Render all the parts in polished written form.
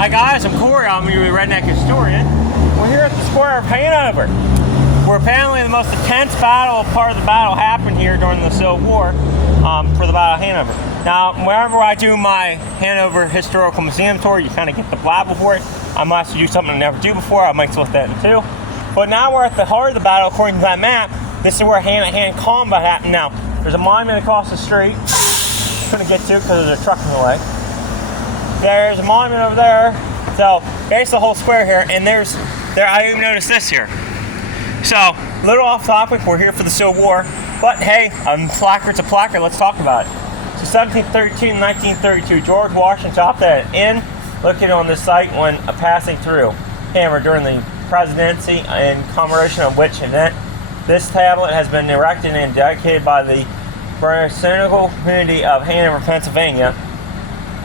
Hi guys, I'm Corey. I'm your redneck historian. We're here at the square of Hanover, where apparently the most intense part of the battle happened here during the Civil War for the Battle of Hanover. Now, whenever I do my Hanover Historical Museum tour, you kind of get the blabber for it. I might have to do something I never do before. I might split that in two. But now we're at the heart of the battle according to that map. This is where hand-to-hand combat happened. Now, there's a monument across the street. Couldn't get to because there's a truck in the way. There's a monument over there. So there's the whole square here, and I didn't even notice this here. So, a little off topic, we're here for the Civil War, but hey, placard's a placard, let's talk about it. So 1713 and 1932, George Washington stopped at an inn located on this site when passing through Hanover during the presidency in commemoration of which event. This tablet has been erected and dedicated by the Botanical Community of Hanover, Pennsylvania,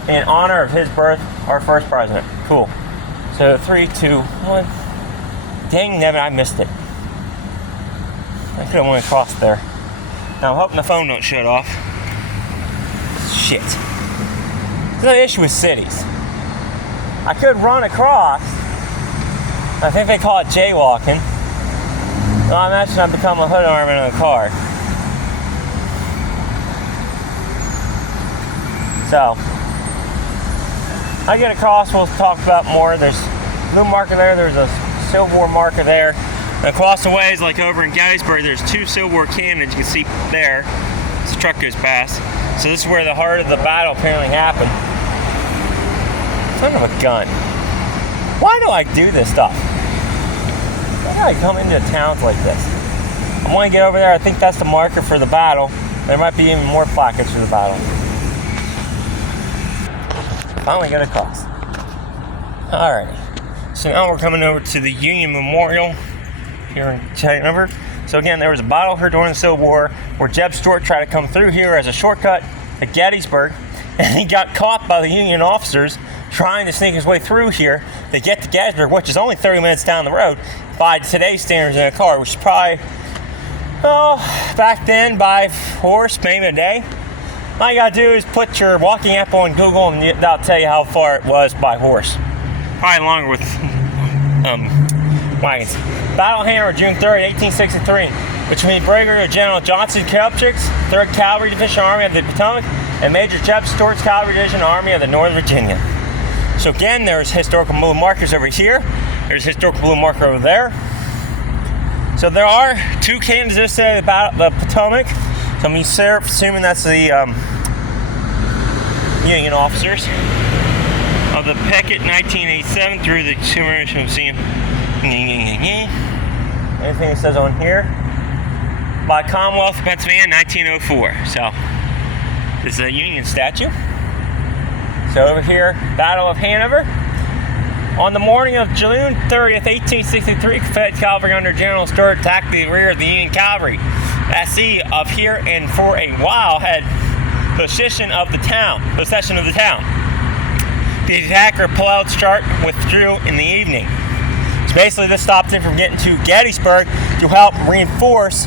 in honor of his birth, our first president. Cool. So 3, 2, 1. Dang, Nevin, I missed it. I could have went across there. Now I'm hoping the phone don't shut off. Shit. There's an issue with cities. I could run across. I think they call it jaywalking. So I imagine I've become a hood ornament in a car. So I get across, we'll talk about more. There's a blue marker there, there's a Civil War marker there. And across the ways, like over in Gettysburg, there's 2 Civil War cannons you can see there. This truck goes past. So this is where the heart of the battle apparently happened. Son of a gun. Why do I do this stuff? Why do I come into towns like this? I want to get over there, I think that's the marker for the battle. There might be even more placards for the battle. Finally got across. Alrighty. So now we're coming over to the Union Memorial here in Hanover. So again, there was a battle here during the Civil War where Jeb Stuart tried to come through here as a shortcut to Gettysburg, and he got caught by the Union officers trying to sneak his way through here to get to Gettysburg, which is only 30 minutes down the road by today's standards in a car, which is probably, back then by horse, maybe a day. All you gotta do is put your walking app on Google and that'll tell you how far it was by horse. Probably longer with wagons. Battle of Hanover, June 3rd, 1863, between Brigadier General Johnson Kilpatrick's 3rd Cavalry Division Army of the Potomac and Major Jeb Stuart's Cavalry Division Army of the Northern Virginia. So again, there's historical blue markers over here. There's a historical blue marker over there. So there are 2 cannons this side of the Potomac. So I'm assuming that's the Union officers of the picket 1987 through the commemoration of museum. Anything it says on here? By Commonwealth of Pennsylvania, 1904. So this is a Union statue. So over here, Battle of Hanover. On the morning of June 30th, 1863, Confederate cavalry under General Stuart attacked the rear of the Union cavalry. SC of here and for a while had possession of the town. The attacker pulled start withdrew in the evening. So basically this stopped him from getting to Gettysburg to help reinforce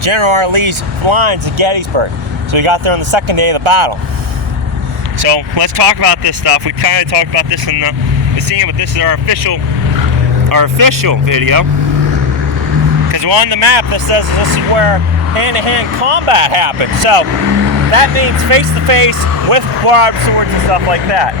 General R. Lee's lines at Gettysburg. So he got there on the second day of the battle. So let's talk about this stuff. We kind of talked about this in the museum, but this is our official video. Because on the map, this says this is where hand-to-hand combat happened. So that means face-to-face with barbed swords and stuff like that.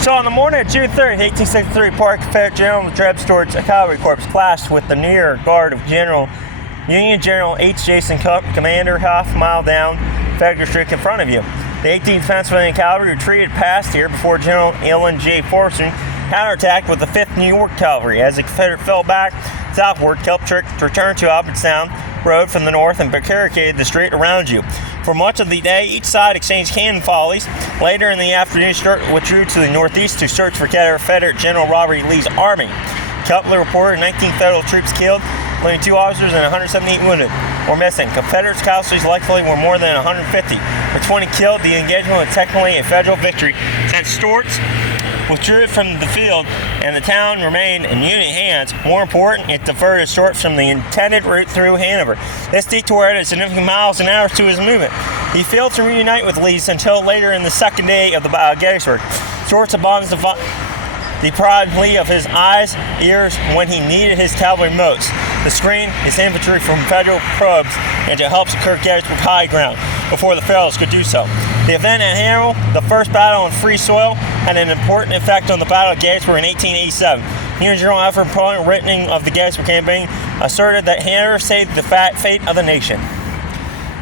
So on the morning of June 3rd, 1863, Park Confederate General Jeb Stuart's cavalry corps clashed with the near guard of Union General H. Jason Cook, commander half a mile down Federal District in front of you. The 18th Pennsylvania Cavalry retreated past here before General Ellen J. Forson counterattacked with the 5th New York Cavalry. As the Confederate fell back southward, Kilpatrick returned to Albertstown Road from the north and barricaded the street around you. For much of the day, each side exchanged cannon volleys. Later in the afternoon, Stuart withdrew to the northeast to search for Confederate General Robert E. Lee's army. Cutler reported 19 federal troops killed, including 2 officers and 178 wounded or missing. Confederate casualties likely were more than 150. With 20 killed, the engagement was technically a federal victory, since Stuart's withdrew from the field and the town remained in Union hands. More important, it diverted Stuart from the intended route through Hanover. This detour added significant miles and hours to his movement. He failed to reunite with Lee until later in the second day of the Battle of Gettysburg. Sorts of bombs deprived Lee of his eyes, ears when he needed his cavalry most, to screen his infantry from Federal probes and to help secure Gettysburg high ground before the Federals could do so. The event at Hanover, the first battle on free soil, had an important effect on the Battle of Gettysburg in 1887. Union General Alfred Pollard, written of the Gettysburg campaign, asserted that Hanover saved the fate of the nation.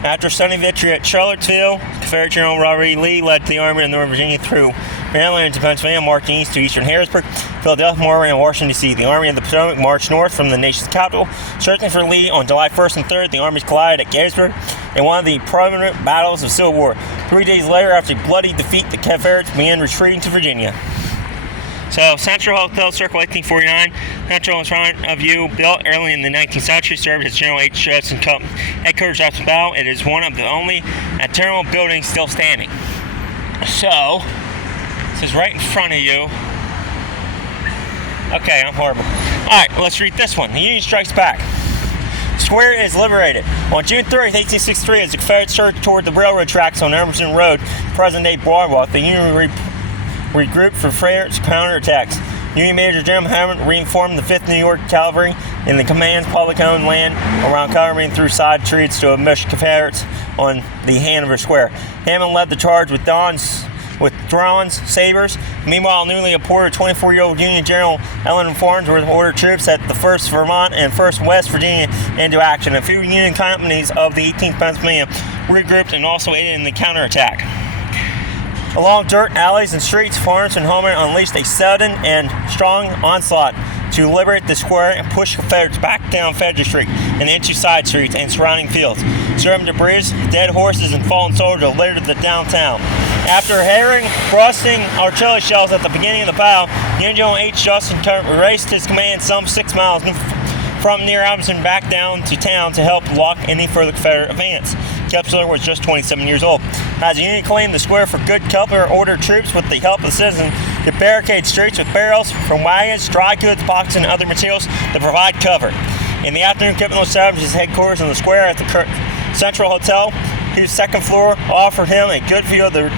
After stunning victory at Charlottesville, Confederate General Robert E. Lee led the Army of Northern Virginia through Maryland into Pennsylvania, marching east to eastern Harrisburg, Philadelphia, and Washington, D.C. The Army of the Potomac marched north from the nation's capital. Searching for Lee on July 1st and 3rd, the armies collided at Gettysburg in one of the prominent battles of Civil War. 3 days later, after a bloody defeat, the Confederates began retreating to Virginia. So, Central Hotel, Circle 1849. Central in front of you, built early in the 19th century, served as General H. Judson Company headquarters after the battle. It is one of the only internal buildings still standing. So, this is right in front of you. Okay, I'm horrible. Alright, let's read this one. The Union strikes back. Square is liberated. On June 30th, 1863, as the Confederates surged toward the railroad tracks on Emerson Road, present-day Boardwalk, the Union regrouped for Frederick's counterattacks. Union Major Jim Hammond reinformed the 5th New York Cavalry in the command's public-owned land around Cumberland through side streets to ambush Confederates on the Hanover Square. Hammond led the charge with drawn sabers. Meanwhile, newly appointed 24-year-old Union General Ellen Farnsworth ordered troops at the 1st Vermont and 1st West Virginia into action. A few Union companies of the 18th Pennsylvania regrouped and also aided in the counterattack. Along dirt alleys and streets, Farnsworth and Homer unleashed a sudden and strong onslaught to liberate the square and push Confederates back down Federal Street and into side streets and surrounding fields. Serving debris, dead horses, and fallen soldiers littered the downtown. After hearing rusting artillery shells at the beginning of the battle, Union General H. Judson raced his command some 6 miles from near Albertson back down to town to help block any further Confederate advance. Kepler was just 27 years old. As the Union claimed the square for good, Kepler ordered troops with the help of the citizens to barricade streets with barrels from wagons, dry goods, boxes, and other materials to provide cover. In the afternoon, Kepler established his headquarters in the square at the Central Hotel, whose second floor offered him a good view of the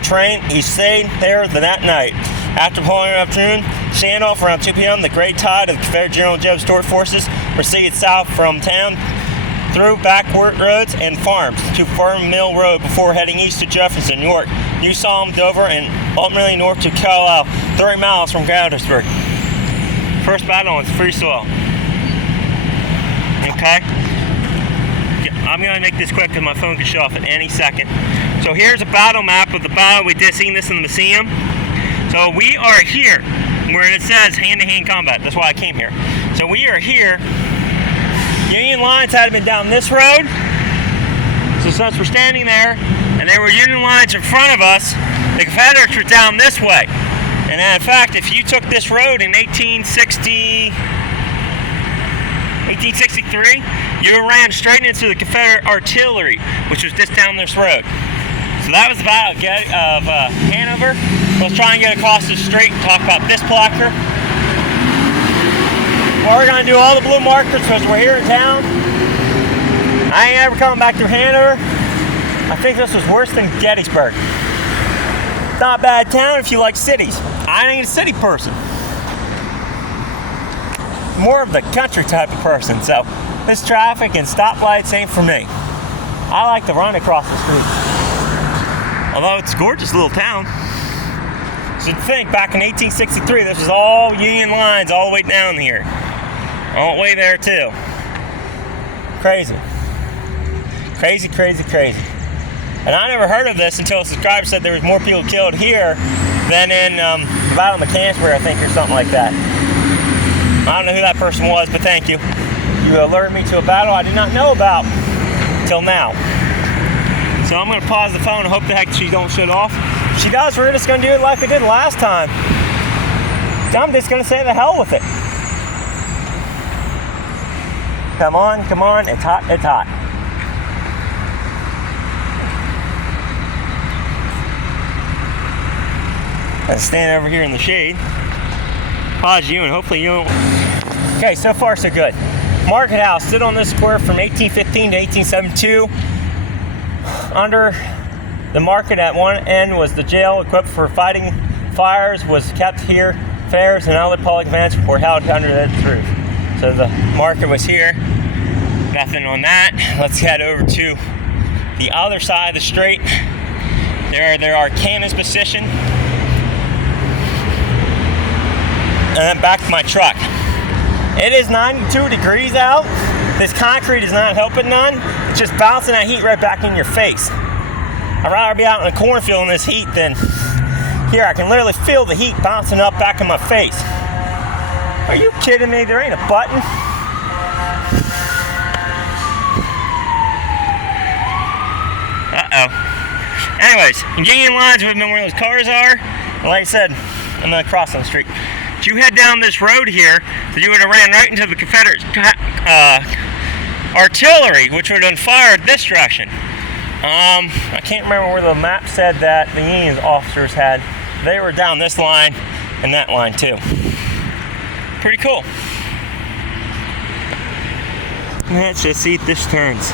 train. He stayed there that night. After pulling afternoon standoff around 2 p.m., the great tide of Confederate General Jeb Stuart forces proceeded south from town through backward roads and farms to Fern Mill Road before heading east to Jefferson, New York, New Salem, Dover, and ultimately north to Carlisle, 30 miles from Gettysburg. First battle on free soil. Okay? I'm going to make this quick because my phone can shut off at any second. So here's a battle map of the battle. We did see this in the museum. So we are here, where it says hand-to-hand combat. That's why I came here. So we are here. Union lines had been down this road. So since we're standing there, and there were Union lines in front of us, the Confederates were down this way. And in fact, if you took this road in 1863, you ran straight into the Confederate artillery, which was just down this road. So that was the battle of Hanover. Let's try and get across the street and talk about this placard. Well, we're going to do all the blue markers because we're here in town. I ain't ever coming back to Hanover. I think this was worse than Gettysburg. It's not a bad town if you like cities. I ain't a city person. More of the country type of person, so this traffic and stoplights ain't for me. I like to run across the street. Although it's a gorgeous little town. So think, back in 1863, this was all Union lines all the way down here. All the way there too. Crazy. Crazy, crazy, crazy. And I never heard of this until a subscriber said there was more people killed here than in the Battle of Mechanicsburg, I think, or something like that. I don't know who that person was, but thank you. You alerted me to a battle I did not know about till now. So I'm going to pause the phone and hope the heck she don't shut off. If she does, we're just going to do it like we did last time. I'm just going to say the hell with it. Come on, come on. It's hot, it's hot. I stand over here in the shade. Pause you and hopefully you don't. Okay, so far so good. Market House stood on this square from 1815 to 1872. Under the market at one end was the jail equipped for fighting fires was kept here. Fairs and other public events were held under this roof. So the marker was here. Nothing on that. Let's head over to the other side of the street. There are cannons positioned. And then back to my truck. It is 92 degrees out. This concrete is not helping none. It's just bouncing that heat right back in your face. I'd rather be out in a cornfield in this heat than here. I can literally feel the heat bouncing up back in my face. Are you kidding me? There ain't a button. Anyways, Union lines would have been where those cars are. And like I said, I'm gonna cross on the street. If you head down this road here, you would have ran right into the Confederate artillery, which would have fired this direction. I can't remember where the map said that the Union officers had. They were down this line and that line too. Pretty cool. Let's just see if this turns.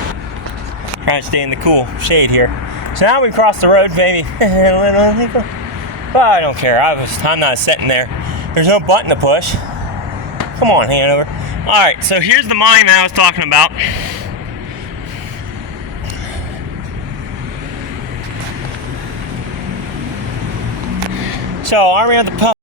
Trying to stay in the cool shade here. So now we cross the road, maybe a little. But I don't care. I'm not sitting there. There's no button to push. Come on, Hanover. All right, so here's the monument I was talking about. So Army of the Potomac.